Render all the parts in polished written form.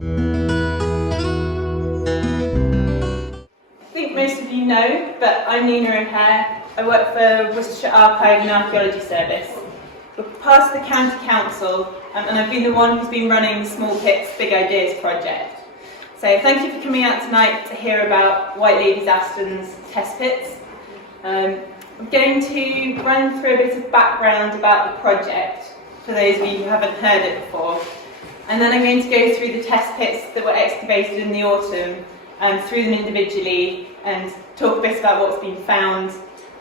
I think most of you know, but I'm Nina O'Hare. I work for Worcestershire Archaeological Society. We're part of the County Council, and I've been the one who's been running the Small Pits, Big Ideas project. So thank you for coming out tonight to hear about White Ladies Aston's test pits. I'm going to run through a bit of background about the project for those of you who haven't heard it before. And then I'm going to go through the test pits that were excavated in the autumn, through them individually, and talk a bit about what's been found,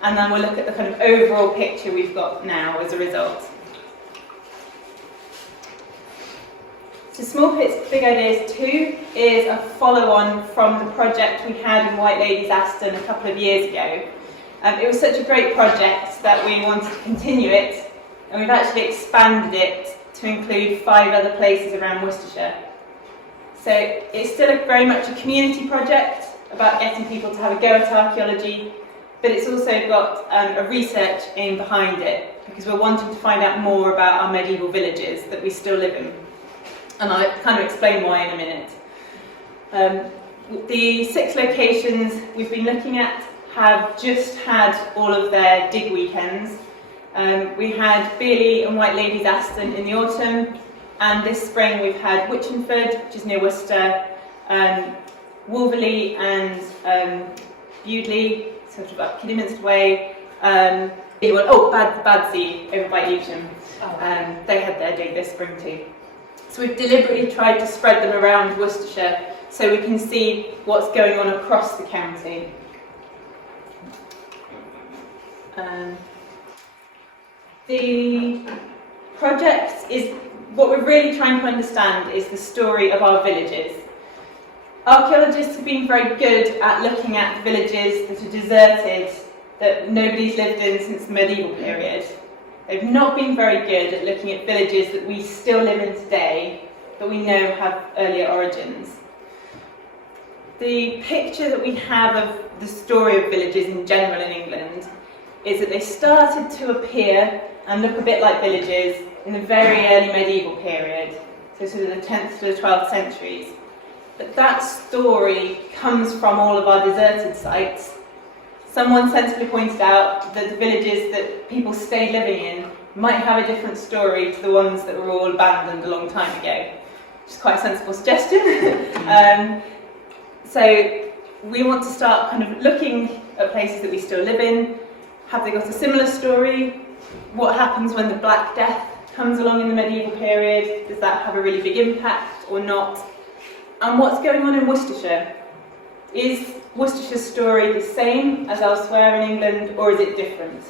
and then we'll look at the kind of overall picture we've got now as a result. So Small Pits, Big Ideas 2 is a follow-on from the project we had in White Ladies Aston a couple of years ago. It was such a great project that we wanted to continue it, and we've actually expanded it to include 5 other places around Worcestershire. So it's still very much a community project about getting people to have a go at archaeology, but it's also got a research aim behind it, because we're wanting to find out more about our medieval villages that we still live in. And I'll kind of explain why in a minute. The 6 locations we've been looking at have just had all of their dig weekends. We had Bearley and White Ladies Aston in the autumn, and this spring we've had Witchenford, which is near Worcester, Wolverley and Bewdley, sort of up Kidderminster way, Badsey over by Evesham. They had their dig this spring too. So we've deliberately tried to spread them around Worcestershire so we can see what's going on across the county. The project is, what we're really trying to understand is the story of our villages. Archaeologists have been very good at looking at villages that are deserted, that nobody's lived in since the medieval period. They've not been very good at looking at villages that we still live in today, but we know have earlier origins. The picture that we have of the story of villages in general in England is that they started to appear and look a bit like villages in the very early medieval period, so sort of the 10th to the 12th centuries. But that story comes from all of our deserted sites. Someone sensibly pointed out that the villages that people stayed living in might have a different story to the ones that were all abandoned a long time ago, which is quite a sensible suggestion. So we want to start kind of looking at places that we still live in. Have they got a similar story? What happens when the Black Death comes along in the medieval period? Does that have a really big impact or not? And what's going on in Worcestershire? Is Worcestershire's story the same as elsewhere in England, or is it different?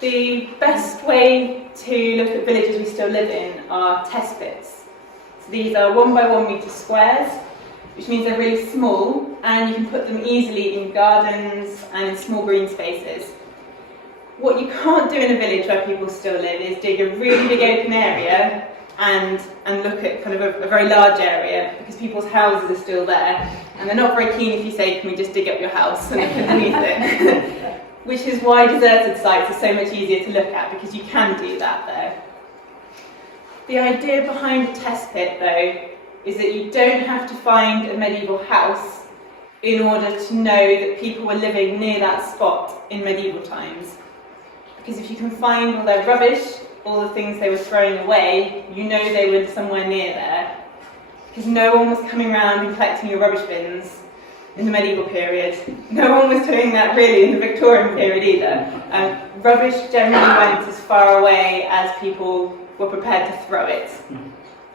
The best way to look at villages we still live in are test pits. So these are 1 by 1 metre squares, which means they're really small, and you can put them easily in gardens and in small green spaces. What you can't do in a village where people still live is dig a really big open area and look at kind of a very large area, because people's houses are still there, and they're not very keen if you say, can we just dig up your house and look underneath it. Which is why deserted sites are so much easier to look at, because you can do that there. The idea behind a test pit, though, is that you don't have to find a medieval house in order to know that people were living near that spot in medieval times. Because if you can find all their rubbish, all the things they were throwing away, you know they were somewhere near there. Because no one was coming around and collecting your rubbish bins in the medieval period. No one was doing that really in the Victorian period either. Rubbish generally went as far away as people were prepared to throw it.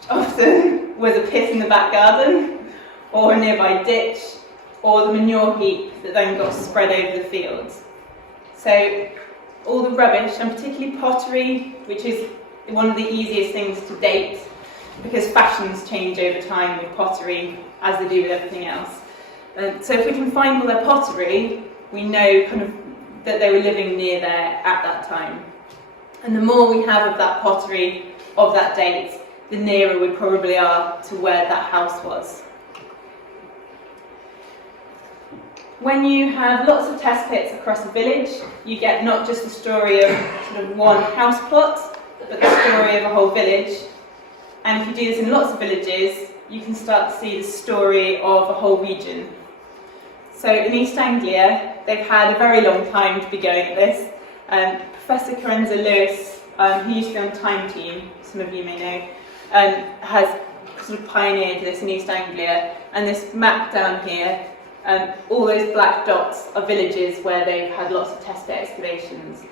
Often was a pit in the back garden, or a nearby ditch, or the manure heap that then got spread over the fields. So all the rubbish, and particularly pottery, which is one of the easiest things to date, because fashions change over time with pottery, as they do with everything else. So if we can find all their pottery, we know kind of that they were living near there at that time. And the more we have of that pottery of that date, the nearer we probably are to where that house was. When you have lots of test pits across a village, you get not just the story of sort of one house plot, but the story of a whole village. And if you do this in lots of villages, you can start to see the story of a whole region. So in East Anglia, they've had a very long time to be going at this. Professor Carenza Lewis, who used to be on Time Team, some of you may know, has sort of pioneered this in East Anglia. And this map down here, all those black dots are villages where they've had lots of test pit excavations.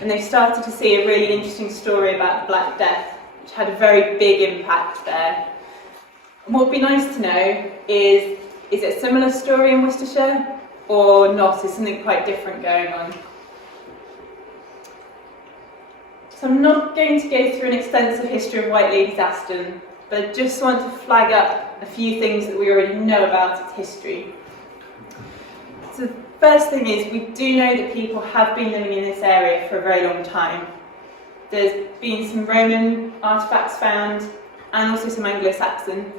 And they've started to see a really interesting story about the Black Death, which had a very big impact there. And what would be nice to know is it a similar story in Worcestershire or not? Is something quite different going on? So I'm not going to go through an extensive history of White Ladies Aston, but I just want to flag up a few things that we already know about its history. So the first thing is, we do know that people have been living in this area for a very long time. There's been some Roman artefacts found, and also some Anglo-Saxon.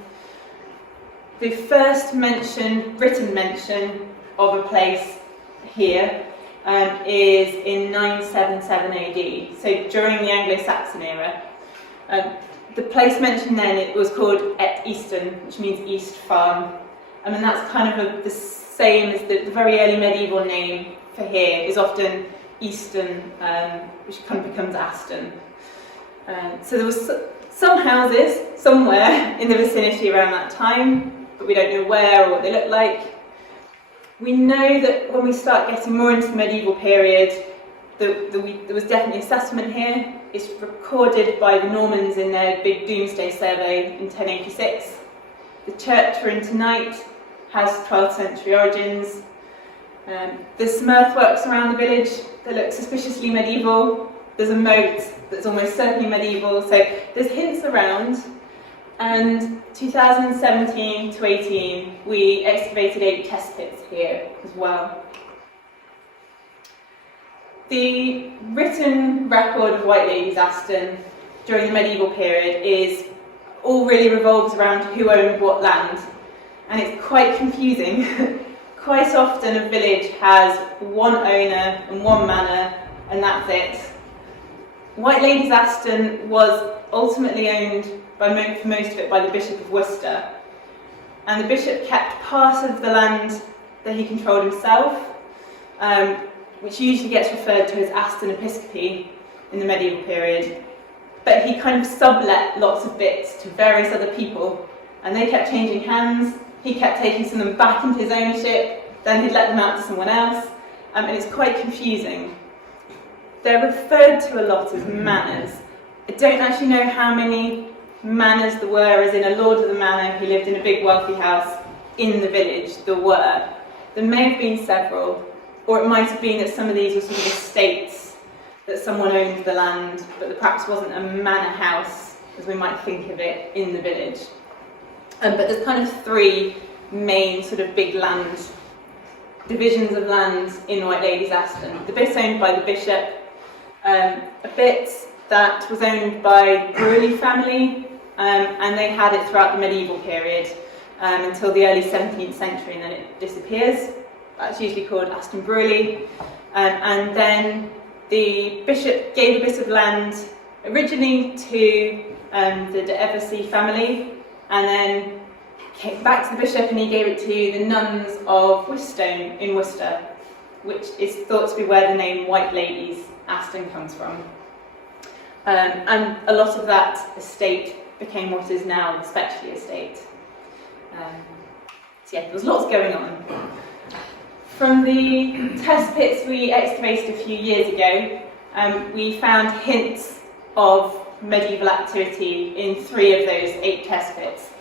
The first written mention of a place here is in 977 AD, so during the Anglo-Saxon era. The place mentioned then, it was called Et Aston, which means East Farm. And that's kind of the same as the very early medieval name for here is often Easton, which kind of becomes Aston. So there was some houses somewhere in the vicinity around that time, but we don't know where or what they look like. We know that when we start getting more into the medieval period, there was definitely a settlement here. It's recorded by the Normans in their big Doomsday Survey in 1086. The church we're in tonight has 12th century origins. There's some earthworks around the village that look suspiciously medieval. There's a moat that's almost certainly medieval, so there's hints around. And 2017 to 18, we excavated 8 test pits here as well. The written record of White Ladies Aston during the medieval period all really revolves around who owned what land, and it's quite confusing. Quite often a village has one owner and one manor, and that's it. White Ladies Aston was ultimately owned for most of it by the Bishop of Worcester, and the bishop kept part of the land that he controlled himself, which usually gets referred to as Aston Episcopi in the medieval period. But he kind of sublet lots of bits to various other people, and they kept changing hands. He kept taking some of them back into his ownership, then he'd let them out to someone else, and it's quite confusing. They're referred to a lot as manors. I don't actually know how many manors there were, as in a lord of the manor who lived in a big wealthy house in the village. There may have been several, or it might have been that some of these were sort of estates, that someone owned the land, but there perhaps wasn't a manor house, as we might think of it, in the village. But there's kind of 3 main sort of big divisions of land in White Ladies Aston. The bit owned by the bishop, a bit that was owned by Bruley family, and they had it throughout the medieval period until the early 17th century, and then it disappears. That's usually called Aston Bruley. And then the bishop gave a bit of land originally to the de Eversey family, and then came back to the bishop and he gave it to the nuns of Wistone in Worcester, which is thought to be where the name White Ladies Aston comes from. And a lot of that estate became what is now the Spetchley estate. So yeah, there was lots going on. From the test pits we excavated a few years ago, we found hints of medieval activity in 3 of those 8 test pits.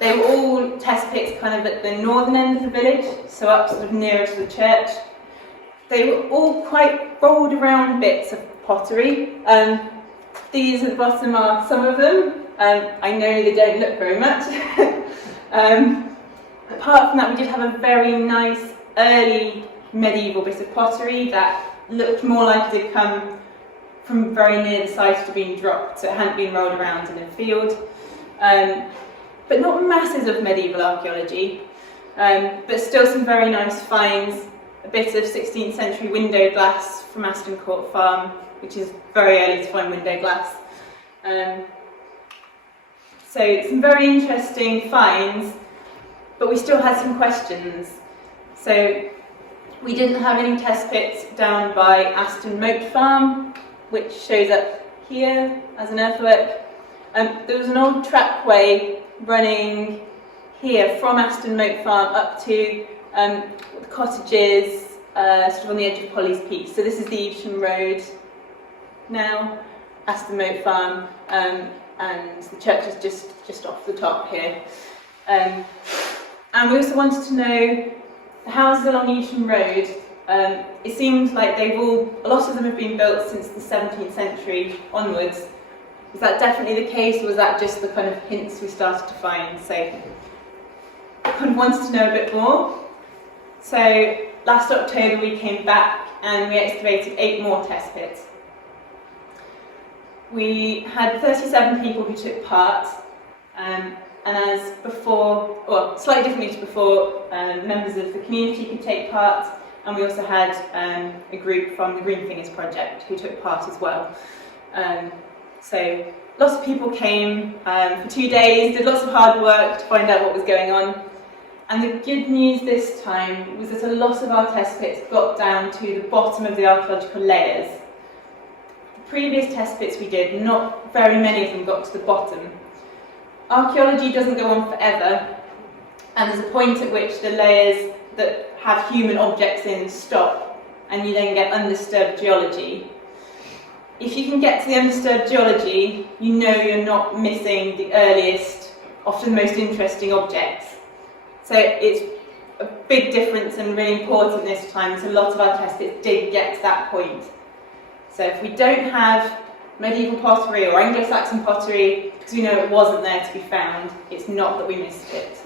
They were all test pits kind of at the northern end of the village, so up sort of nearer to the church. They were all quite rolled around bits of pottery. These at the bottom are some of them. I know they don't look very much. Apart from that, we did have a very nice early medieval bit of pottery that looked more like it had come from very near the site to being dropped, so it hadn't been rolled around in a field. But not masses of medieval archaeology, but still some very nice finds. A bit of 16th century window glass from Aston Court Farm, which is very early to find window glass. So some very interesting finds, but we still had some questions. So we didn't have any test pits down by Aston Moat Farm, which shows up here as an earthwork. There was an old trackway running here from Aston Moat Farm up to the cottages sort of on the edge of Polly's Peak. So this is the Evesham Road now, Aston Moat Farm, and the church is just off the top here. And we also wanted to know the houses along Evesham Road. It seems like a lot of them have been built since the 17th century onwards. Was that definitely the case, or was that just the kind of hints we started to find? So I kind of wanted to know a bit more. So last October we came back and we excavated 8 more test pits. We had 37 people who took part, and as before, or slightly differently to before, members of the community could take part, and we also had a group from the Green Fingers project who took part as well. So lots of people came for 2 days, did lots of hard work to find out what was going on. And the good news this time was that a lot of our test pits got down to the bottom of the archaeological layers. The previous test pits we did, not very many of them got to the bottom. Archaeology doesn't go on forever, and there's a point at which the layers that have human objects in stop, and you then get undisturbed geology. If you can get to the undisturbed geology, you know you're not missing the earliest, often the most interesting objects. So it's a big difference and really important this time. So a lot of our test pits did get to that point. So if we don't have medieval pottery or Anglo-Saxon pottery, because we know it wasn't there to be found, it's not that we missed it.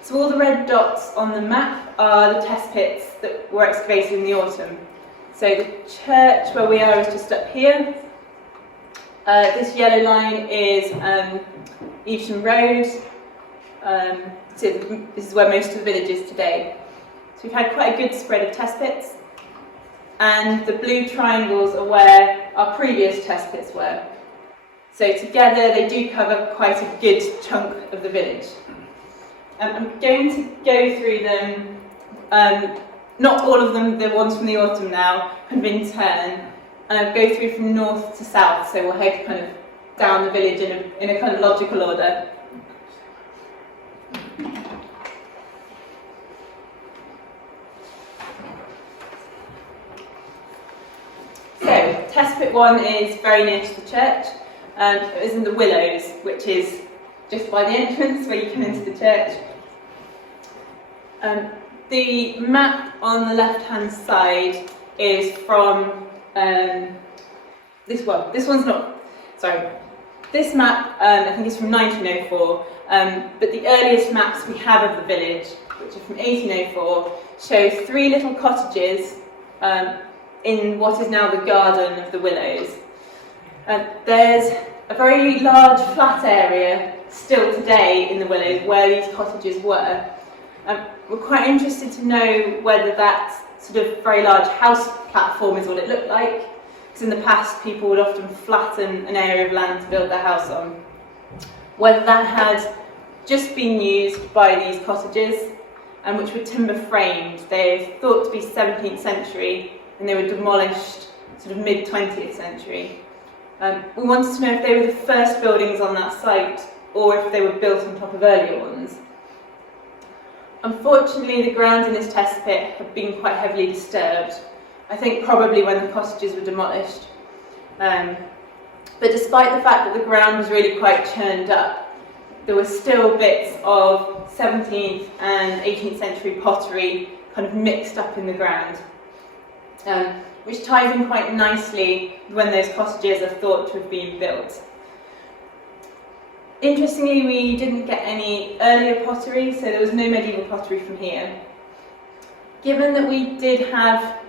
So all the red dots on the map are the test pits that were excavated in the autumn. So the church where we are is just up here. This yellow line is Evesham Road. So this is where most of the village is today. So we've had quite a good spread of test pits, and the blue triangles are where our previous test pits were. So together they do cover quite a good chunk of the village. I'm going to go through them, not all of them, the ones from the autumn now, kind of in turn, and I'll go through from north to south, so we'll head kind of down the village in a kind of logical order. So, test pit 1 is very near to the church. It is in the Willows, which is just by the entrance where you come into the church. The map on the left-hand side is from this one. This one's not, sorry. This map, I think, is from 1904, but the earliest maps we have of the village, which are from 1804, show 3 little cottages in what is now the garden of the Willows. There's a very large flat area still today in the Willows where these cottages were. We're quite interested to know whether that sort of very large house platform is what it looked like, because in the past people would often flatten an area of land to build their house on. Whether that had just been used by these cottages, and which were timber framed. They're thought to be 17th century, and they were demolished sort of mid-20th century. We wanted to know if they were the first buildings on that site, or if they were built on top of earlier ones. Unfortunately, the ground in this test pit had been quite heavily disturbed. I think probably when the cottages were demolished. But despite the fact that the ground was really quite churned up, there were still bits of 17th and 18th century pottery kind of mixed up in the ground, which ties in quite nicely when those cottages are thought to have been built. Interestingly, we didn't get any earlier pottery, so there was no medieval pottery from here. Given that we did have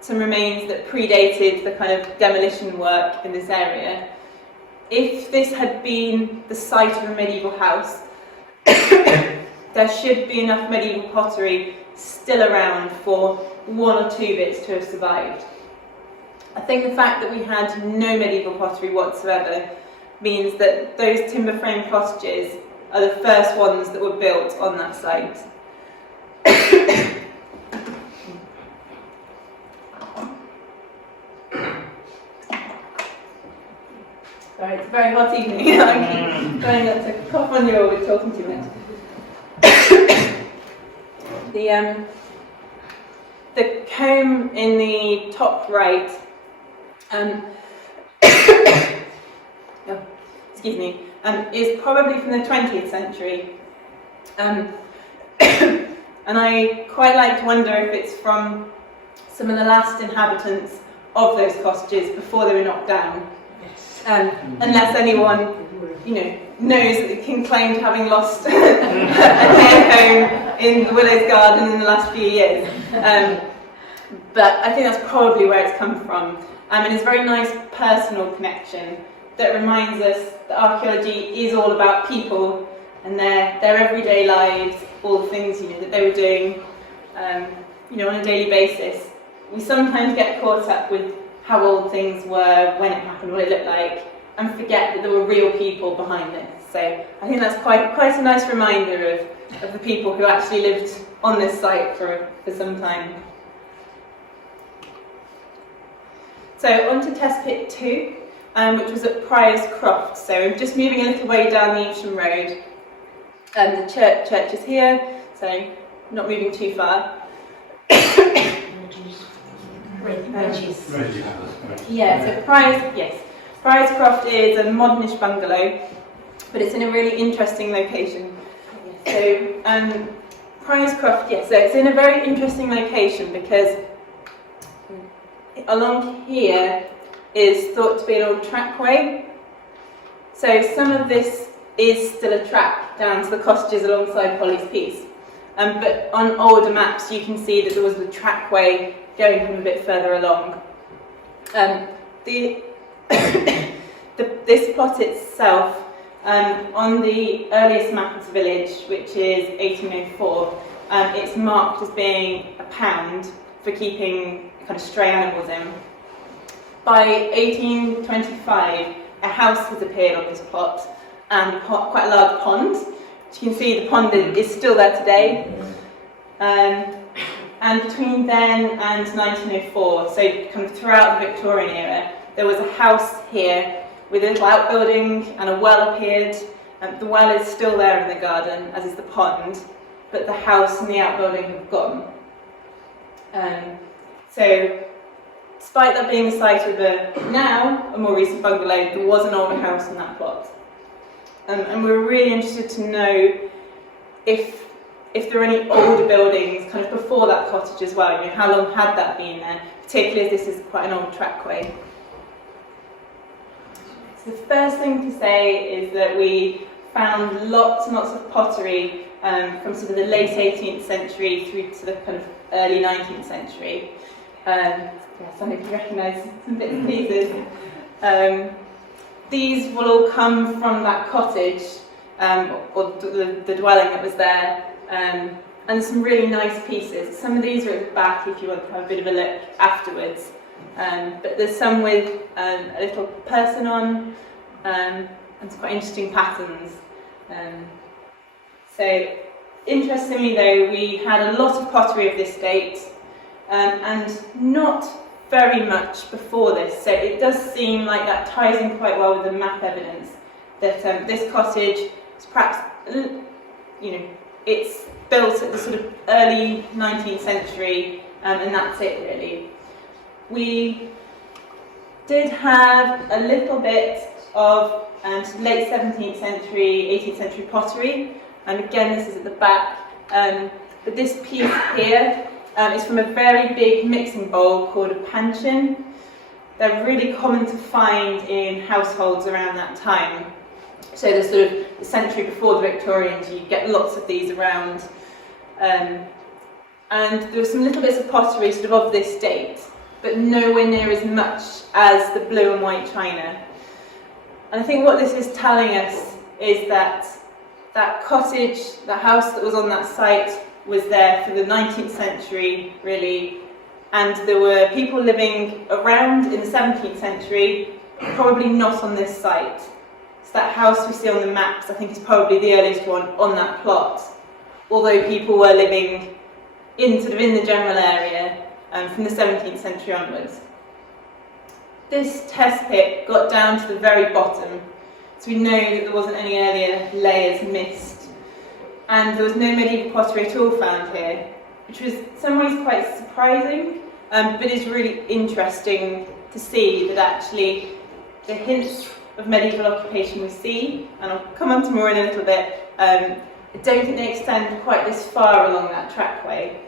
some remains that predated the kind of demolition work in this area, if this had been the site of a medieval house, there should be enough medieval pottery still around for 1 or 2 bits to have survived. I think the fact that we had no medieval pottery whatsoever means that those timber frame cottages are the first ones that were built on that site. Sorry, it's a very hot evening. I keep trying not to cough on you all with talking too much. The comb in the top right, excuse me, is probably from the 20th century. And I quite like to wonder if it's from some of the last inhabitants of those cottages before they were knocked down. Unless anyone, knows that they can claim to having lost a hair comb in the Willow's garden in the last few years. But I think that's probably where it's come from. And it's a very nice personal connection that reminds us that archaeology is all about people and their everyday lives, all the things that they were doing, on a daily basis. We sometimes get caught up with how old things were, when it happened, what it looked like, and forget that there were real people behind this. So I think that's quite a nice reminder of the people who actually lived on this site for some time. So on to test pit 2, which was at Prior's Croft. So just moving a little way down the Evesham Road. The church is here, so not moving too far. So Prior's Croft is a modernish bungalow, but it's in a really interesting location. So Prior's Croft, so it's in a very interesting location because along here is thought to be an old trackway. So some of this is still a track down to the cottages alongside Polly's Piece. But on older maps you can see that there was a trackway going from a bit further along. This plot itself, on the earliest map of the village, which is 1804, it's marked as being a pound for keeping kind of stray animals in. By 1825, a house has appeared on this plot, and quite a large pond. As you can see, the pond is still there today. And between then and 1904, so kind of throughout the Victorian era, there was a house here with a little outbuilding and a well appeared. The well is still there in the garden, as is the pond, but the house and the outbuilding have gone. So, despite that being the site of a more recent bungalow, there was an older house in that plot. And we were really interested to know if there are any older buildings kind of before that cottage as well, how long had that been there, particularly as this is quite an old trackway. So the first thing to say is that we found lots and lots of pottery from sort of the late 18th century through to the kind of early 19th century. I hope you recognise some bits and pieces. These will all come from that cottage, or the dwelling that was there. And some really nice pieces. Some of these are at the back if you want to have a bit of a look afterwards. But there's some with a little person on, and some quite interesting patterns. So, interestingly though, we had a lot of pottery of this date, and not very much before this. So it does seem like that ties in quite well with the map evidence that this cottage is perhaps, it's built at the sort of early 19th century, and that's it really. We did have a little bit of late 17th century, 18th century pottery, and again this is at the back, but this piece here is from a very big mixing bowl called a panchin. They're really common to find in households around that time. So the sort of the century before the Victorians, you get lots of these around. And there were some little bits of pottery sort of this date, but nowhere near as much as the blue and white china. And I think what this is telling us is that that cottage, the house that was on that site, was there for the 19th century, really, and there were people living around in the 17th century, probably not on this site. So that house we see on the maps, I think, is probably the earliest one on that plot, although people were living in the general area from the 17th century onwards. This test pit got down to the very bottom, so we know that there wasn't any earlier layers missed, and there was no medieval pottery at all found here, which was in some ways quite surprising, but is really interesting to see that actually the hints of medieval occupation we see, and I'll come on to more in a little bit, I don't think they extend quite this far along that trackway,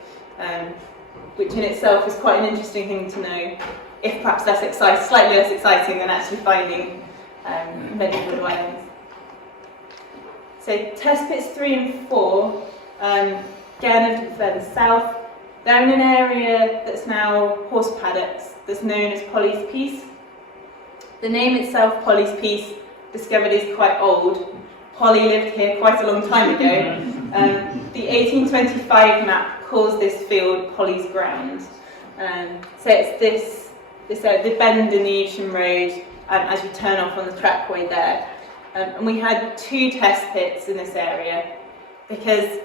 which in itself is quite an interesting thing to know, if perhaps slightly less exciting than actually finding medieval dwellings. So test pits 3 and 4, again a little bit further south, they're in an area that's now horse paddocks, that's known as Polly's Piece. The name itself, Polly's Piece, discovered is quite old. Polly lived here quite a long time ago. The 1825 map calls this field Polly's Ground. So it's the bend in the Evesham Road as you turn off on the trackway there. And we had 2 test pits in this area because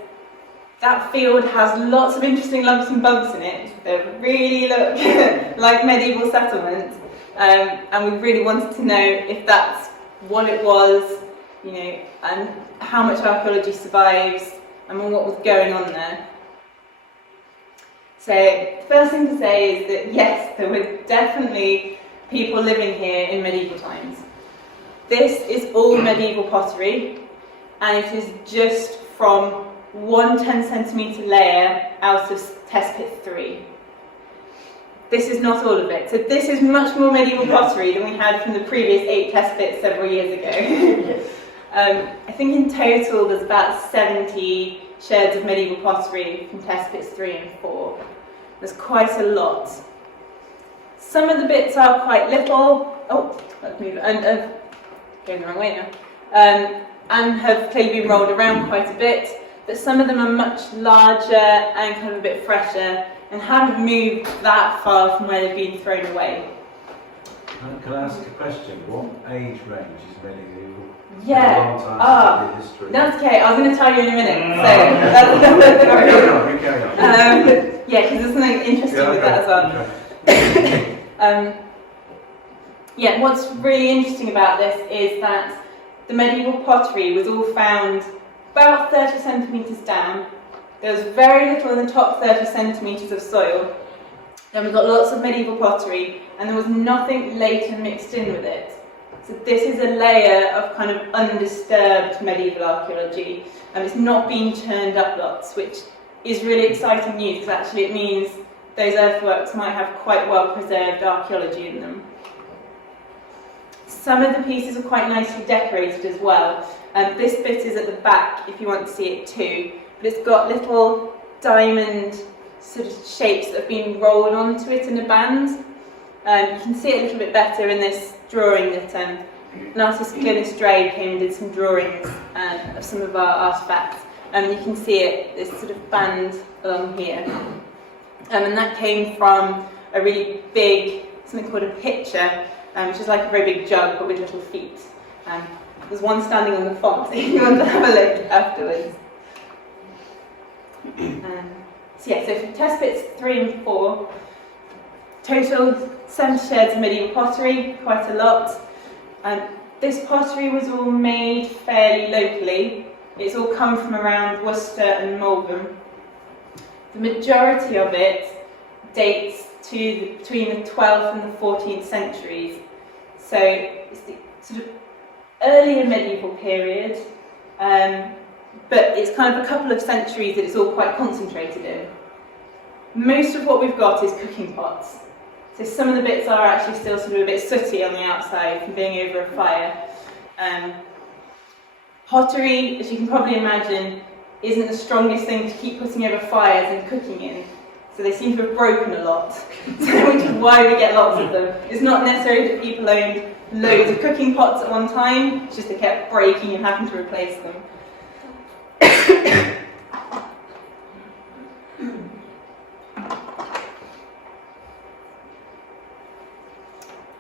that field has lots of interesting lumps and bumps in it that really look like medieval settlements. And we really wanted to know if that's what it was, you know, and how much archaeology survives and what was going on there. So the first thing to say is that yes, there were definitely people living here in medieval times. This is all medieval pottery, and it is just from one 10cm layer out of test pit 3. This is not all of it. So this is much more medieval pottery than we had from the previous 8 test pits several years ago. I think in total there's about 70 sherds of medieval pottery from test pits 3 and 4. There's quite a lot. Some of the bits are quite little. Oh, let's move it. And going the wrong way now. And have clearly been rolled around quite a bit. But some of them are much larger and kind of a bit fresher and haven't moved that far from where they've been thrown away. Can I ask a question? What age range is medieval? Yeah. History. That's okay. I was going to tell you in a minute. Yeah, because there's something interesting with that as well. Yeah, what's really interesting about this is that the medieval pottery was all found about 30 centimetres down. There was very little in the top 30 centimetres of soil. Then we got lots of medieval pottery, and there was nothing later mixed in with it. So this is a layer of kind of undisturbed medieval archaeology, and it's not being churned up lots, which is really exciting news, because actually it means those earthworks might have quite well preserved archaeology in them. Some of the pieces are quite nicely decorated as well. This bit is at the back if you want to see it too, but it's got little diamond sort of shapes that have been rolled onto it in a band. You can see it a little bit better in this drawing that an artist, Glynis Dray, came and did some drawings of some of our artefacts. You can see it, this sort of band along here. And that came from a really big, something called a pitcher, which is like a very big jug but with little feet. There's one standing on the font if you want to have a look afterwards. So yeah, so for test pits 3 and 4, total 70 sherds of medieval pottery, quite a lot. This pottery was all made fairly locally. It's all come from around Worcester and Malvern. The majority of it dates to between the 12th and the 14th centuries. So it's the sort of earlier medieval period, but it's kind of a couple of centuries that it's all quite concentrated in. Most of what we've got is cooking pots. So some of the bits are actually still sort of a bit sooty on the outside from being over a fire. Pottery, as you can probably imagine, isn't the strongest thing to keep putting over fires and cooking in. So they seem to have broken a lot, which is why we get lots of them. It's not necessarily that people owned loads of cooking pots at one time, it's just they kept breaking and having to replace them.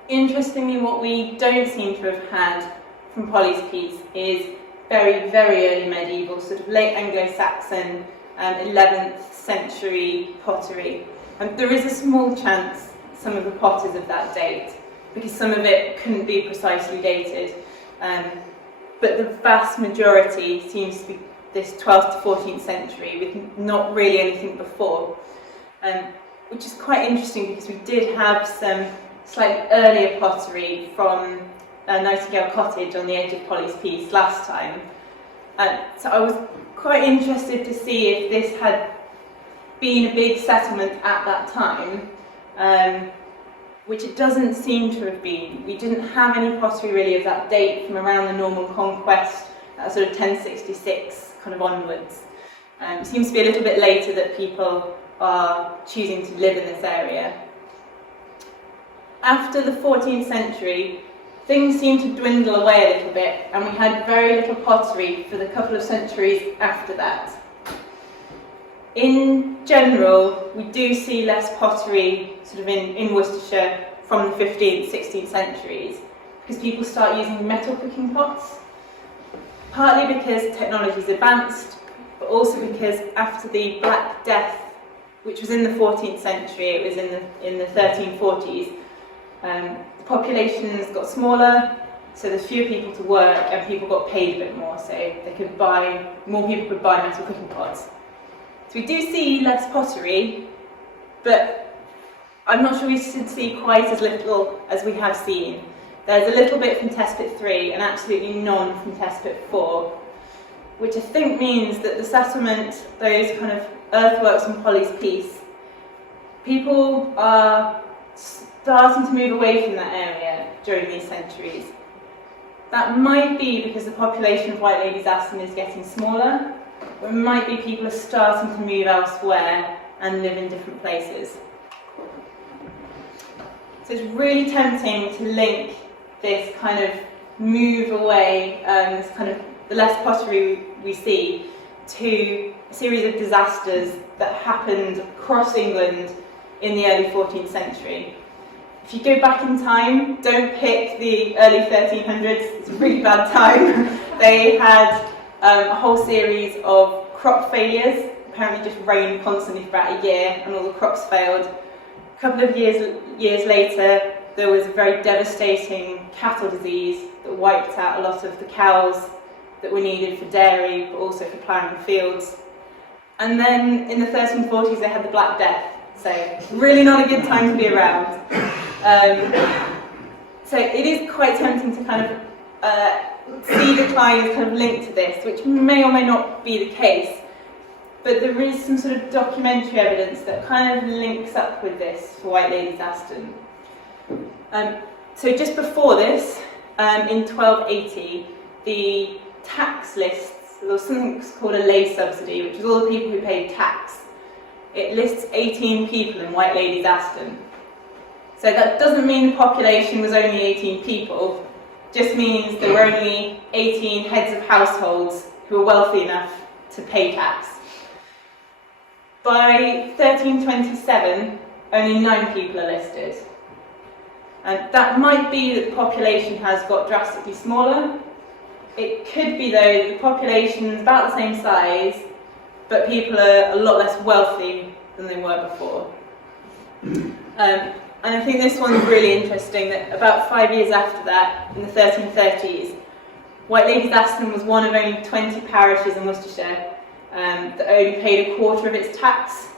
Interestingly, what we don't seem to have had from Polly's piece is very, very early medieval, sort of late Anglo-Saxon, 11th century pottery. And there is a small chance some of the potters of that date, because some of it couldn't be precisely dated. But the vast majority seems to be this 12th to 14th century, with not really anything before. Which is quite interesting, because we did have some slightly earlier pottery from Nightingale Cottage on the edge of Polly's piece last time. So I was quite interested to see if this had been a big settlement at that time, which it doesn't seem to have been. We didn't have any pottery really of that date from around the Norman Conquest, sort of 1066 kind of onwards. It seems to be a little bit later that people are choosing to live in this area. After the 14th century, things seemed to dwindle away a little bit, and we had very little pottery for the couple of centuries after that. In general, we do see less pottery sort of in Worcestershire from the 15th, 16th centuries, because people start using metal cooking pots, partly because technology's advanced, but also because after the Black Death, which was in the 14th century, it was in the 1340s, the populations got smaller, so there's fewer people to work, and people got paid a bit more, so more people could buy metal cooking pots. So we do see less pottery, but I'm not sure we should see quite as little as we have seen. There's a little bit from Test Pit 3 and absolutely none from Test Pit 4, which I think means that the settlement, those kind of earthworks on Polly's piece, people are starting to move away from that area during these centuries. That might be because the population of White Ladies Aston is getting smaller, or it might be people are starting to move elsewhere and live in different places. So it's really tempting to link this kind of move away, this kind of the less pottery we see, to a series of disasters that happened across England in the early 14th century. If you go back in time, don't pick the early 1300s, it's a really bad time. They had a whole series of crop failures. Apparently just rained constantly for about a year and all the crops failed. A couple of years later, there was a very devastating cattle disease that wiped out a lot of the cows that were needed for dairy, but also for ploughing the fields. And then in the 1340s, they had the Black Death. So really not a good time to be around. So it is quite tempting to kind of see decline as kind of linked to this, which may or may not be the case. But there is some sort of documentary evidence that kind of links up with this for White Ladies Aston. So just before this, in 1280, the tax lists, there was something called a lay subsidy, which was all the people who paid tax. It lists 18 people in White Ladies Aston. So that doesn't mean the population was only 18 people, just means there were only 18 heads of households who were wealthy enough to pay tax. By 1327, only 9 people are listed. And that might be that the population has got drastically smaller. It could be, though, the population is about the same size, but people are a lot less wealthy than they were before. And I think this one's really interesting, that about 5 years after that, in the 1330s, White Ladies Aston was one of only 20 parishes in Worcestershire that only paid a quarter of its tax.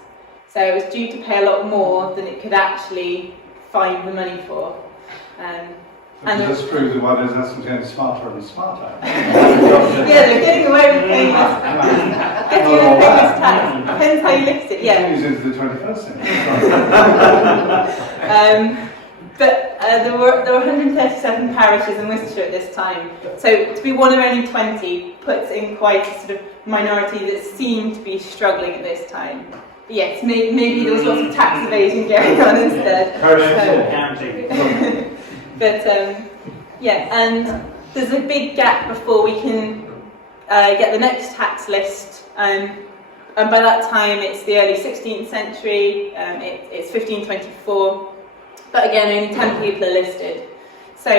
So it was due to pay a lot more than it could actually find the money for. And this proves that White Ladies Aston's getting smarter and smarter. Yeah, they're getting away with paying less tax. Depends how you look at it, yeah. It's into the 21st century. But there were 137 parishes in Worcestershire at this time. So to be one of only 20 puts in quite a sort of minority that seemed to be struggling at this time. But yes, maybe there was lots of tax evasion going on instead. Counting. But yeah, and there's a big gap before we can get the next tax list. And by that time, it's the early 16th century. It's 1524. But again, only 10 people are listed. So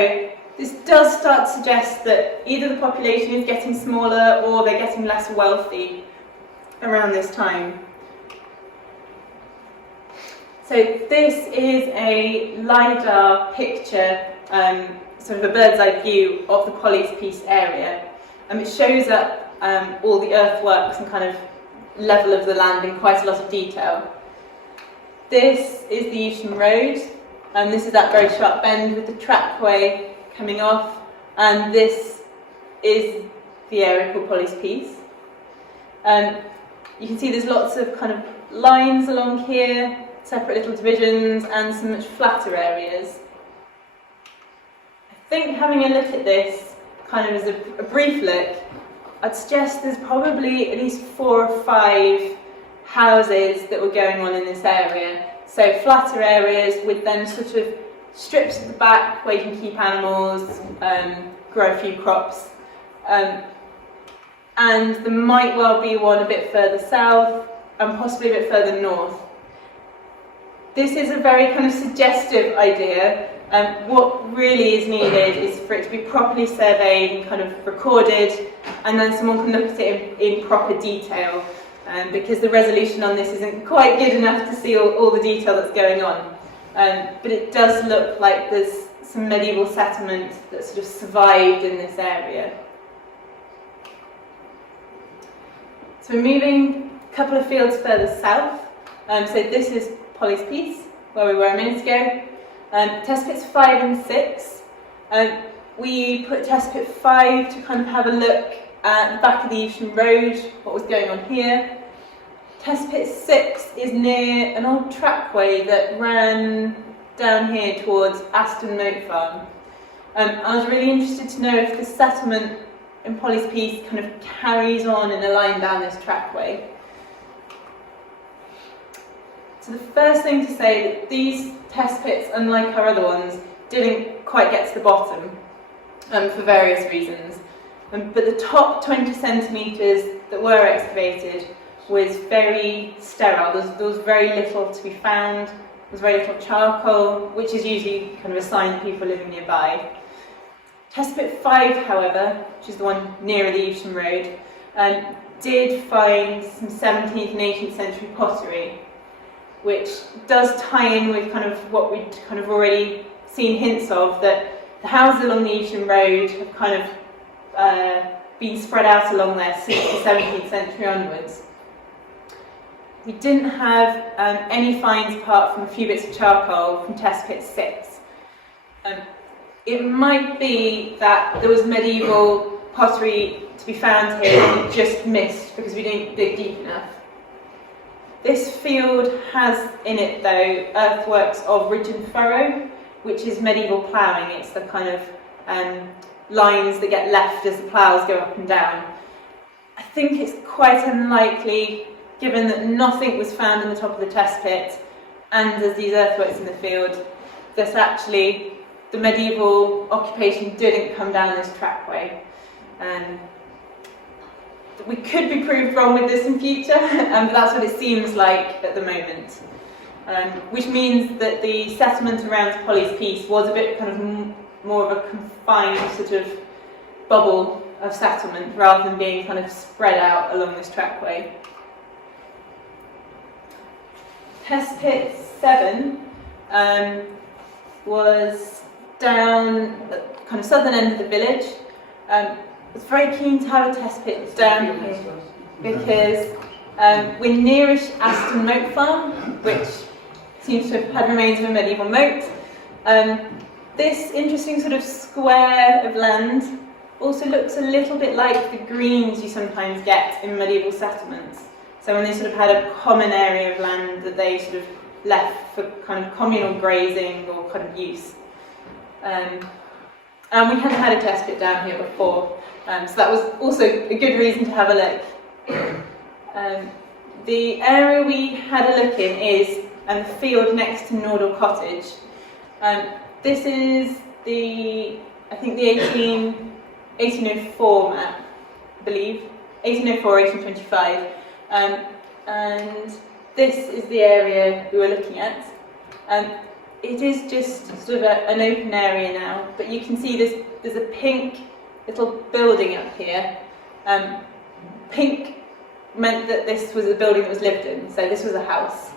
this does start to suggest that either the population is getting smaller or they're getting less wealthy around this time. So this is a LiDAR picture, sort of a bird's eye view of the Polly's Piece area. It shows up all the earthworks and kind of level of the land in quite a lot of detail. This is the Euston Road, and this is that very sharp bend with the trackway coming off, and this is the area called Polly's Piece. You can see there's lots of kind of lines along here, separate little divisions, and some much flatter areas. I think having a look at this, kind of as a brief look, I'd suggest there's probably at least 4 or 5 houses that were going on in this area. So flatter areas with then sort of strips at the back where you can keep animals, grow a few crops. And there might well be one a bit further south and possibly a bit further north. This is a very kind of suggestive idea. What really is needed is for it to be properly surveyed and kind of recorded, and then someone can look at it in proper detail, because the resolution on this isn't quite good enough to see all the detail that's going on. But it does look like there's some medieval settlement that sort of survived in this area. So we're moving a couple of fields further south. So this is Polly's Piece, where we were a minute ago. Test pits 5 and 6. We put test pit 5 to kind of have a look at the back of the Euston Road, what was going on here. Test pit 6 is near an old trackway that ran down here towards Aston Moat Farm. I was really interested to know if the settlement in Polly's Piece kind of carries on in a line down this trackway. So the first thing to say that these test pits, unlike our other ones, didn't quite get to the bottom for various reasons. But the top 20 centimetres that were excavated was very sterile. There was very little to be found. There was very little charcoal, which is usually kind of a sign of people living nearby. Test pit 5, however, which is the one nearer the Euston Road, did find some 17th and 18th century pottery, which does tie in with kind of what we'd kind of already seen hints of, that the houses along the Euston Road have kind of been spread out along there since the 17th century onwards. We didn't have any finds apart from a few bits of charcoal from test pit 6. It might be that there was medieval pottery to be found here and we just missed because we didn't dig deep enough. This field has in it, though, earthworks of ridge and furrow, which is medieval ploughing. It's the kind of lines that get left as the ploughs go up and down. I think it's quite unlikely, given that nothing was found in the top of the test pit and there's these earthworks in the field, that actually the medieval occupation didn't come down this trackway. We could be proved wrong with this in future, but that's what it seems like at the moment. Which means that the settlement around Polly's Piece was a bit kind of more of a confined sort of bubble of settlement rather than being kind of spread out along this trackway. Test pit 7 was down at the kind of southern end of the village. I was very keen to have a test pit down here because we're nearish Aston Moat Farm, which seems to have had remains of a medieval moat. This interesting sort of square of land also looks a little bit like the greens you sometimes get in medieval settlements. So when they sort of had a common area of land that they sort of left for kind of communal grazing or kind of use. And we hadn't had a test pit down here before, so that was also a good reason to have a look. The area we had a look in is the field next to Nordal Cottage. This is I think the 1804 map, I believe, 1804, 1825. And this is the area we were looking at. it is just sort of an open area now, but you can see there's a pink little building up here. Pink meant that this was a building that was lived in, so this was a house.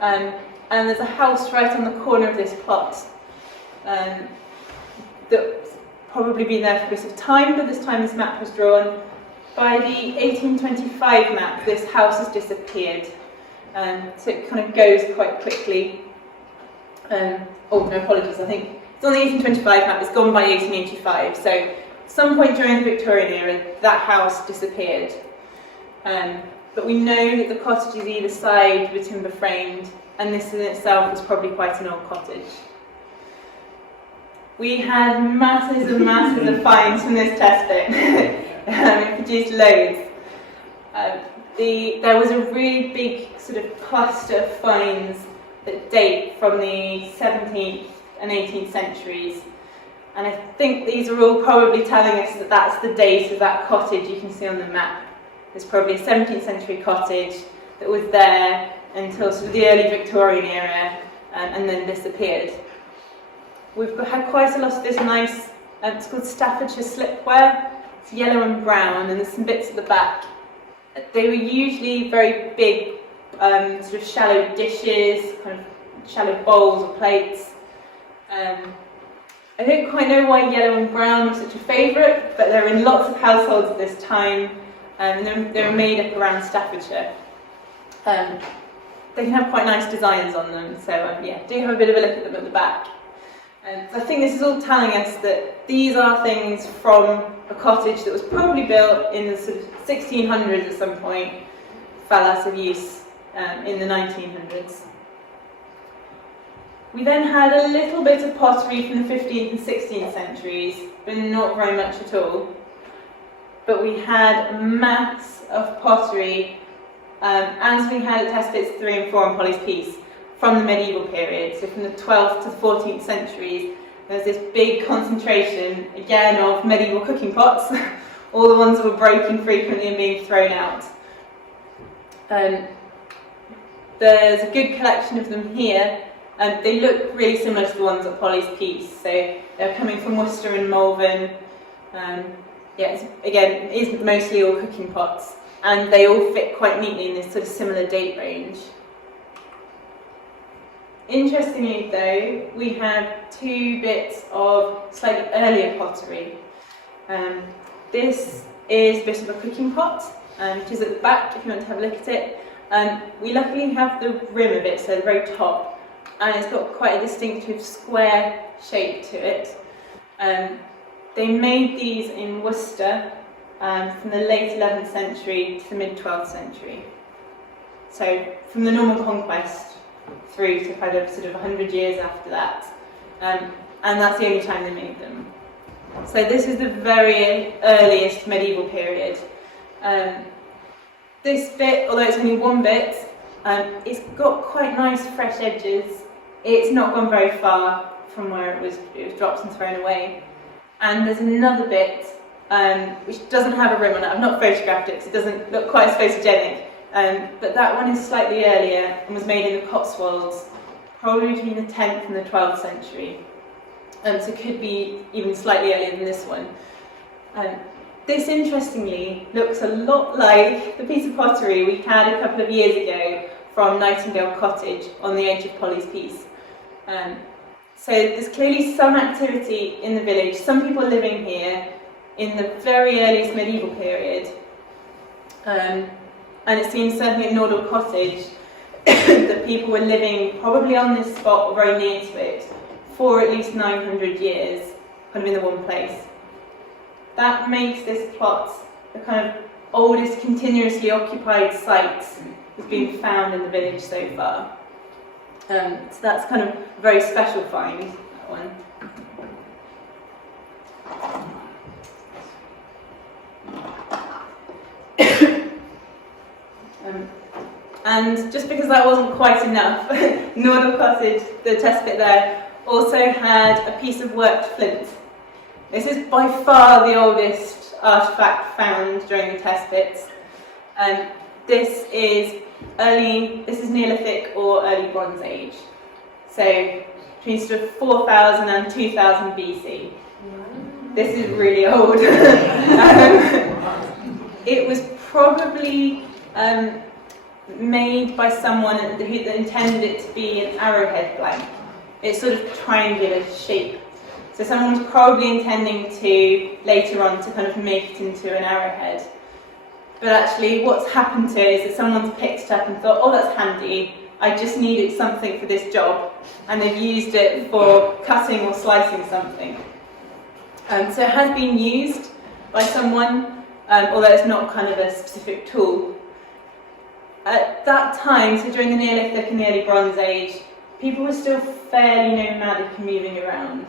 And there's a house right on the corner of this plot that's probably been there for a bit of time, but this time this map was drawn. By the 1825 map, this house has disappeared, so it kind of goes quite quickly. Oh, no, apologies, I think it's on the 1825 map, it's gone by 1885, so at some point during the Victorian era, that house disappeared. But we know that the cottages either side were timber framed, and this in itself was probably quite an old cottage. We had masses and masses of finds from this test pit. It produced loads. There was a really big sort of cluster of finds that date from the 17th and 18th centuries. And I think these are all probably telling us that that's the date of that cottage you can see on the map. There's probably a 17th century cottage that was there until sort of the early Victorian era and then disappeared. We've had quite a lot of this nice, it's called Staffordshire slipware. It's yellow and brown, and there's some bits at the back. They were usually very big, sort of shallow dishes, kind of shallow bowls or plates. I don't quite know why yellow and brown was such a favourite, but they're in lots of households at this time, and they were made up around Staffordshire. They can have quite nice designs on them, so yeah, do have a bit of a look at them at the back. So I think this is all telling us that these are things from a cottage that was probably built in the sort of 1600s at some point, fell out of use in the 1900s. We then had a little bit of pottery from the 15th and 16th centuries, but not very much at all. But we had a mass of pottery, as we had at test pits 3 and 4 on Polly's Piece, from the medieval period, so from the 12th to the 14th centuries. There's this big concentration, again, of medieval cooking pots, all the ones that were broken frequently and being thrown out. There's a good collection of them here, and they look really similar to the ones at Polly's Piece, so they're coming from Worcester and Malvern. Again, it is mostly all cooking pots, and they all fit quite neatly in this sort of similar date range. Interestingly though, we have 2 bits of slightly earlier pottery. This is a bit of a cooking pot, which is at the back if you want to have a look at it. We luckily have the rim of it, so the very top, and it's got quite a distinctive square shape to it. They made these in Worcester from the late 11th century to the mid 12th century. So from the Norman Conquest through to kind of sort of 100 years after that, and that's the only time they made them. So this is the very earliest medieval period. This bit, although it's only 1 bit, it's got quite nice fresh edges. It's not gone very far from where it was dropped and thrown away. And there's another bit which doesn't have a rim on it. I've not photographed it because it doesn't look quite as photogenic. But that one is slightly earlier and was made in the Cotswolds, probably between the 10th and the 12th century. So it could be even slightly earlier than this one. This, interestingly, looks a lot like the piece of pottery we had a couple of years ago from Nightingale Cottage on the edge of Polly's Piece. So there's clearly some activity in the village, some people living here in the very earliest medieval period. And it seems certainly at Nordal Cottage that people were living probably on this spot or very near to it for at least 900 years, kind of in the one place. That makes this plot the kind of oldest continuously occupied site that's been found in the village so far. So that's kind of a very special find, that one. And just because that wasn't quite enough, Nordal Cottage, the test pit there, also had a piece of worked flint. This is by far the oldest artefact found during the test pits. This is Neolithic or early Bronze Age. So between sort of 4000 and 2000 BC. This is really old. It was probably made by someone that intended it to be an arrowhead blank. It's sort of triangular shape. So someone was probably intending to, later on, to kind of make it into an arrowhead. But actually what's happened to it is that someone's picked it up and thought, oh, that's handy, I just needed something for this job. And they've used it for cutting or slicing something. So it has been used by someone, although it's not kind of a specific tool. At that time, so during the Neolithic and the Early Bronze Age, people were still fairly nomadic and moving around.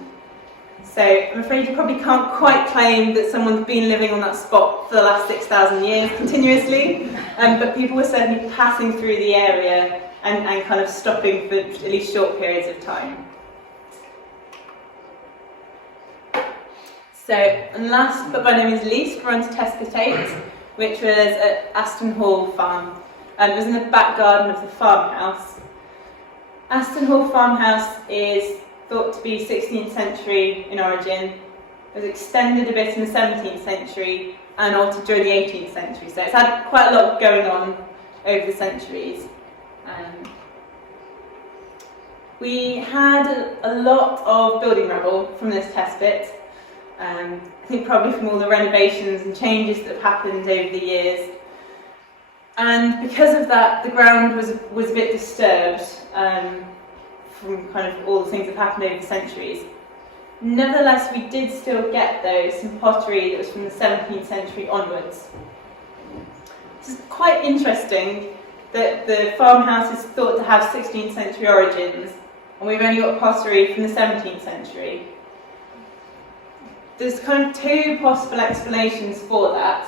So I'm afraid you probably can't quite claim that someone's been living on that spot for the last 6,000 years continuously, but people were certainly passing through the area and kind of stopping for at least short periods of time. So, and last but by no means least, we're on to Tescatate, which was at Aston Hall Farm. It was in the back garden of the farmhouse. Aston Hall Farmhouse is thought to be 16th century in origin. It was extended a bit in the 17th century and altered during the 18th century. So it's had quite a lot going on over the centuries. We had a lot of building rubble from this test pit. I think probably from all the renovations and changes that have happened over the years. And because of that, the ground was a bit disturbed from kind of all the things that have happened over the centuries. Nevertheless, we did still get though some pottery that was from the 17th century onwards. It's quite interesting that the farmhouse is thought to have 16th century origins, and we've only got pottery from the 17th century. There's kind of two possible explanations for that.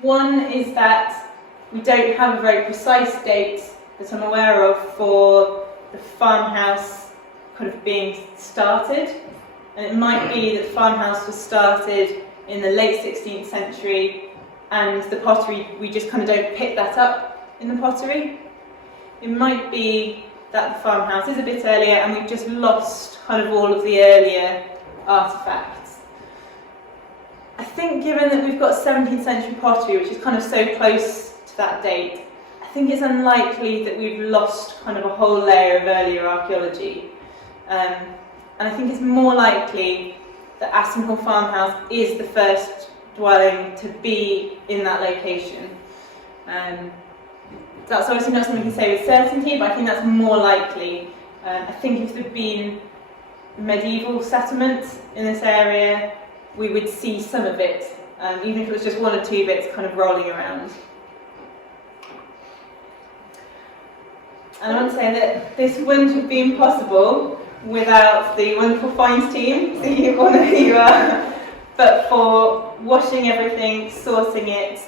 One is that we don't have a very precise date that I'm aware of for the farmhouse kind of being started, and it might be that the farmhouse was started in the late 16th century and the pottery, we just kind of don't pick that up in the pottery. It might be that the farmhouse is a bit earlier and we've just lost kind of all of the earlier artefacts. I think given that we've got 17th century pottery, which is kind of so close to that date, I think it's unlikely that we've lost kind of a whole layer of earlier archaeology. And I think it's more likely that Aston Hall Farmhouse is the first dwelling to be in that location. That's obviously not something we can say with certainty, but I think that's more likely. I think if there'd been medieval settlements in this area, we would see some of it, even if it was just one or two bits kind of rolling around. And I want to say that this wouldn't have been possible without the wonderful finds team, so you all know who you are, but for washing everything, sorting it,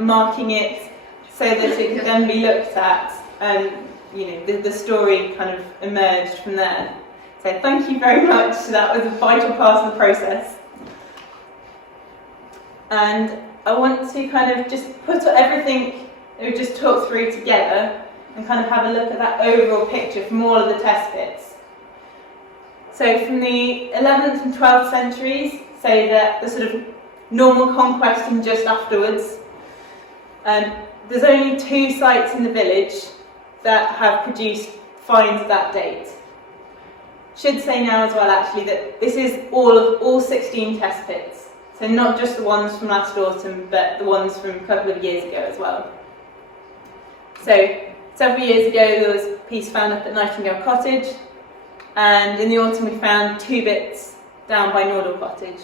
marking it, so that it could then be looked at, and the story kind of emerged from there. So thank you very much, that was a vital part of the process. And I want to kind of just put everything that we've just talked through together and kind of have a look at that overall picture from all of the test pits. So from the 11th and 12th centuries, say that the sort of normal conquest and just afterwards, there's only 2 sites in the village that have produced finds of that date. Should say now as well actually that this is all 16 test pits. So not just the ones from last autumn, but the ones from a couple of years ago as well. So several years ago there was a piece found up at Nightingale Cottage, and in the autumn we found 2 bits down by Nordal Cottage.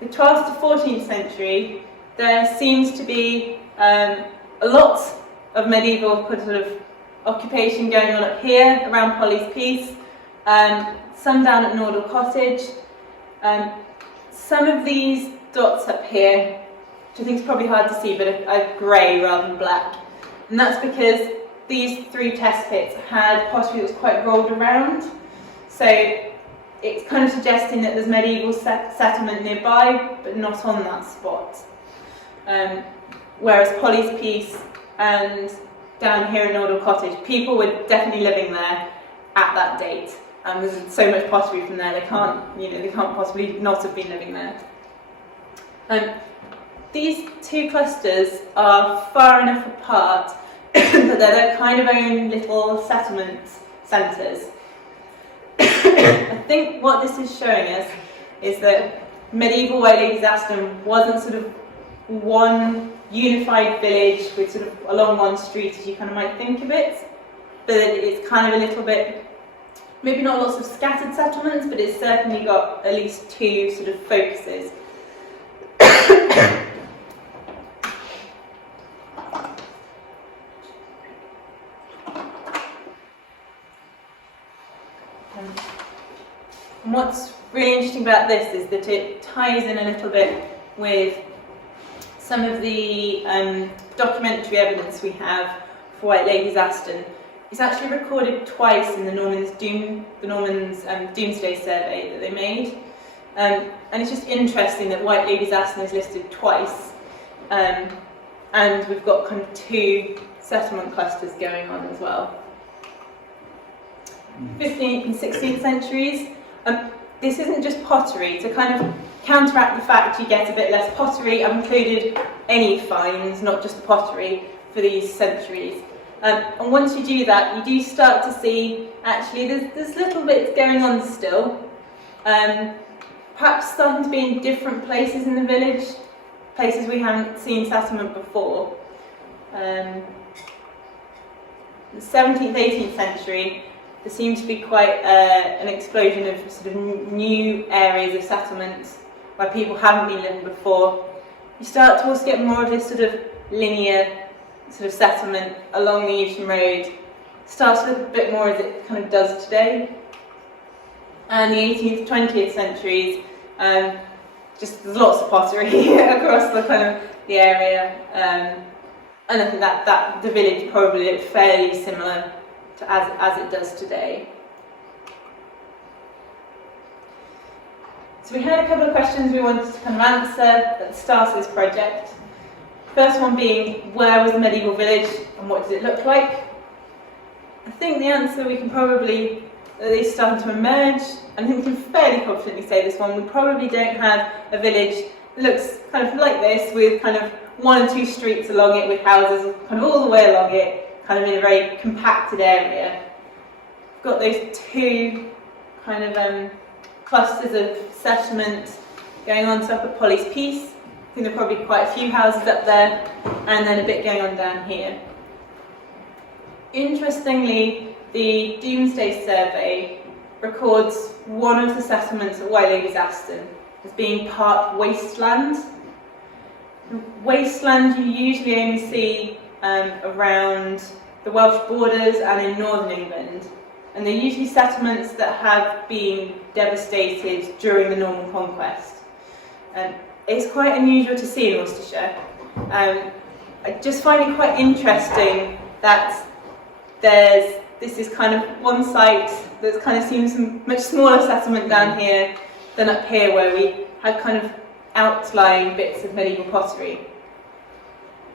The 12th to 14th century, there seems to be a lot of medieval sort of occupation going on up here around Polly's Piece, some down at Nordal Cottage. Some of these dots up here, which I think is probably hard to see, but are grey rather than black. And that's because these 3 test pits had pottery that was quite rolled around. So it's kind of suggesting that there's medieval settlement nearby, but not on that spot. Whereas Polly's Piece and down here in Nordal Cottage, people were definitely living there at that date. And there's so much pottery from there, they can't possibly not have been living there. These two clusters are far enough apart that they're their kind of own little settlement centres. I think what this is showing us is that medieval Ladies Aston wasn't sort of one unified village with sort of along one street as you kind of might think of it, but it's kind of a little bit, maybe not lots of scattered settlements, but it's certainly got at least two sort of focuses. And what's really interesting about this is that it ties in a little bit with some of the documentary evidence we have for White Ladies Aston. It's actually recorded twice in the Normans Doomsday Survey that they made. And it's just interesting that White Ladies Aston is listed twice. And we've got kind of two settlement clusters going on as well. 15th and 16th centuries. This isn't just pottery. To kind of counteract the fact you get a bit less pottery, I've included any finds, not just the pottery, for these centuries. And once you do that, you do start to see, actually, there's little bits going on still. Perhaps starting to be in different places in the village, places we haven't seen settlement before. The 17th, 18th century, there seems to be quite an explosion of sort of new areas of settlements where people haven't been living before. You start to also get more of this sort of linear sort of settlement along the Euston Road. Starts with a bit more as it kind of does today. And the 18th, 20th centuries, just there's lots of pottery across the kind of the area. And I think that the village probably looked fairly similar to as it does today. So we had a couple of questions we wanted to kind of answer at the start of this project. First one being, where was the medieval village and what did it look like? I think the answer we can probably, at least starting to emerge, and I think we can fairly confidently say this one, we probably don't have a village that looks kind of like this, with kind of one and two streets along it, with houses kind of all the way along it, kind of in a very compacted area. We've got those two kind of clusters of settlement going on to up at Polly's Piece. I think there are probably quite a few houses up there, and then a bit going on down here. Interestingly, the Doomsday Survey records one of the settlements at White Ladies Aston as being part wasteland. Wasteland you usually only see around the Welsh borders and in northern England, and they're usually settlements that have been devastated during the Norman conquest. It's quite unusual to see in Worcestershire. I just find it quite interesting that this is kind of one site that's kind of seen some much smaller settlement down here than up here, where we had kind of outlying bits of medieval pottery.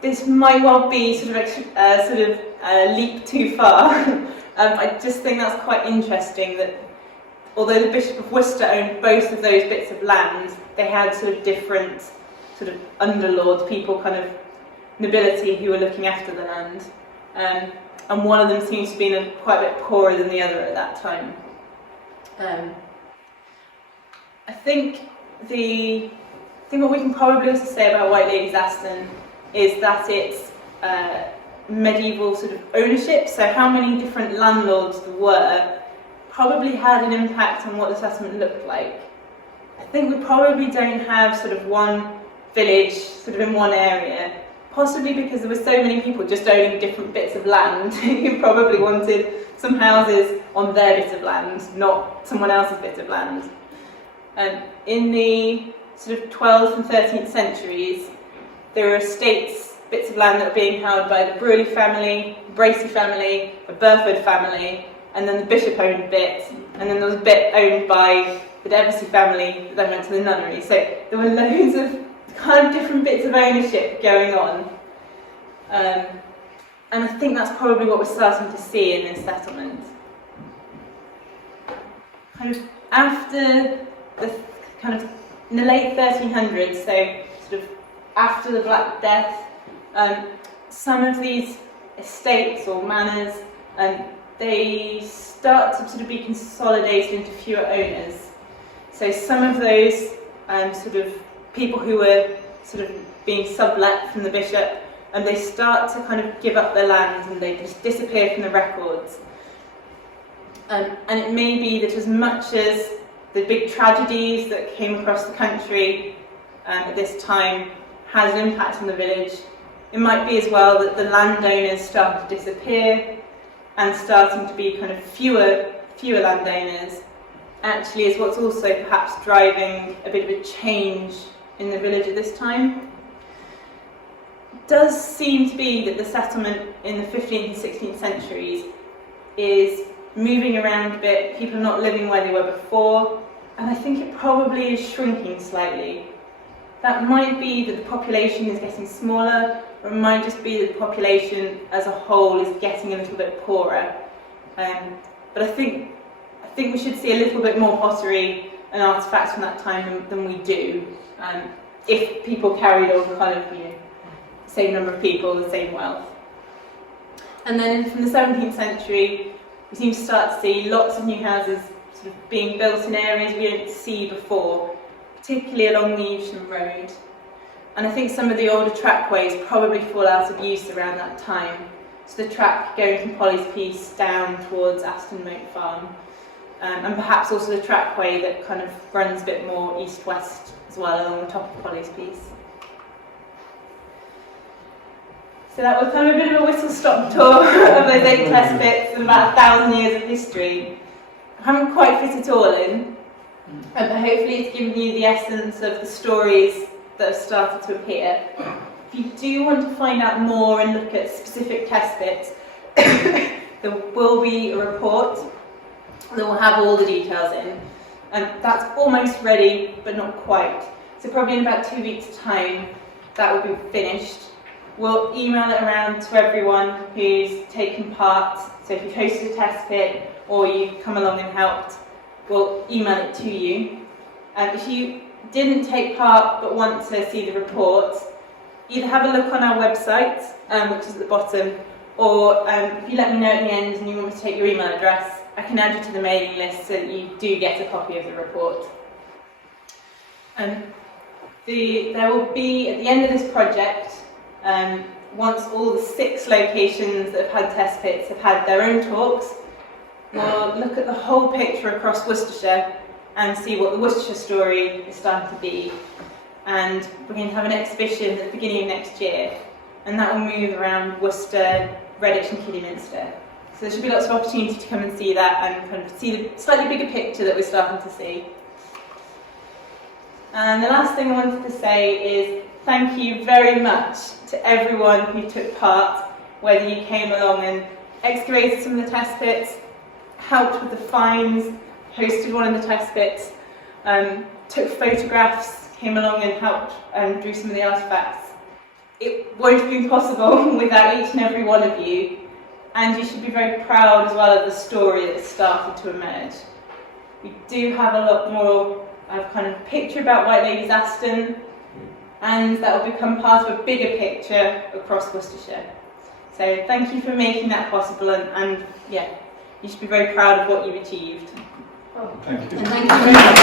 This might well be sort of a leap too far. I just think that's quite interesting that although the Bishop of Worcester owned both of those bits of land, they had sort of different sort of underlords, people kind of nobility who were looking after the land. And one of them seems to have been quite a bit poorer than the other at that time. I think what we can probably also say about White Ladies Aston is that it's medieval sort of ownership, so how many different landlords there were probably had an impact on what the settlement looked like. I think we probably don't have sort of one village sort of in one area, possibly because there were so many people just owning different bits of land who probably wanted some houses on their bit of land, not someone else's bit of land. In the sort of 12th and 13th centuries, there were estates, bits of land that were being held by the Brewerley family, the Bracey family, the Burford family, and then the bishop owned a bit, and then there was a bit owned by the Devonshire family that then went to the nunnery. So there were loads of kind of different bits of ownership going on. And I think that's probably what we're starting to see in this settlement. Kind of after the in the late 1300s, so sort of after the Black Death, some of these estates or manors, they start to sort of be consolidated into fewer owners. So some of those sort of people who were sort of being sublet from the bishop, and they start to kind of give up their land and they just disappear from the records. And it may be that as much as the big tragedies that came across the country at this time has an impact on the village, it might be as well that the landowners started to disappear and starting to be kind of fewer landowners actually is what's also perhaps driving a bit of a change in the village at this time. It does seem to be that the settlement in the 15th and 16th centuries is moving around a bit, people are not living where they were before, and I think it probably is shrinking slightly. That might be that the population is getting smaller, or it might just be that the population as a whole is getting a little bit poorer. But I think we should see a little bit more pottery and artefacts from that time than we do, if people carried on kind of, the same number of people, the same wealth. And then from the 17th century, we seem to start to see lots of new houses sort of being built in areas we don't see before, particularly along the Evesham Road. And I think some of the older trackways probably fall out of use around that time. So the track going from Polly's Piece down towards Aston Moat Farm, and perhaps also the trackway that kind of runs a bit more east-west as well along the top of Polly's Piece. So that was kind of a bit of a whistle-stop tour of those 8 test bits and about 1,000 years of history. I haven't quite fit it all in, but hopefully it's given you the essence of the stories that have started to appear. If you do want to find out more and look at specific test bits, there will be a report that will have all the details in. And that's almost ready, but not quite. So probably in about 2 weeks' time, that will be finished. We'll email it around to everyone who's taken part. So if you've hosted a test pit or you've come along and helped, we'll email it to you. If you didn't take part but want to see the report, either have a look on our website, which is at the bottom, or if you let me know at the end and you want me to take your email address, I can add you to the mailing list so that you do get a copy of the report. There will be, at the end of this project, once all the 6 locations that have had test pits have had their own talks, we'll look at the whole picture across Worcestershire and see what the Worcestershire story is starting to be. And we're going to have an exhibition at the beginning of next year, and that will move around Worcester, Redditch and Kidderminster. So there should be lots of opportunity to come and see that and kind of see the slightly bigger picture that we're starting to see. And the last thing I wanted to say is thank you very much to everyone who took part, whether you came along and excavated some of the test pits, helped with the finds, hosted one of the test pits, took photographs, came along and helped and drew some of the artefacts. It won't have been possible without each and every one of you, and you should be very proud as well of the story that started to emerge. We do have a lot more kind of picture about White Ladies Aston, and that will become part of a bigger picture across Worcestershire. So thank you for making that possible, and yeah, you should be very proud of what you've achieved. Thank you. And thank you very much.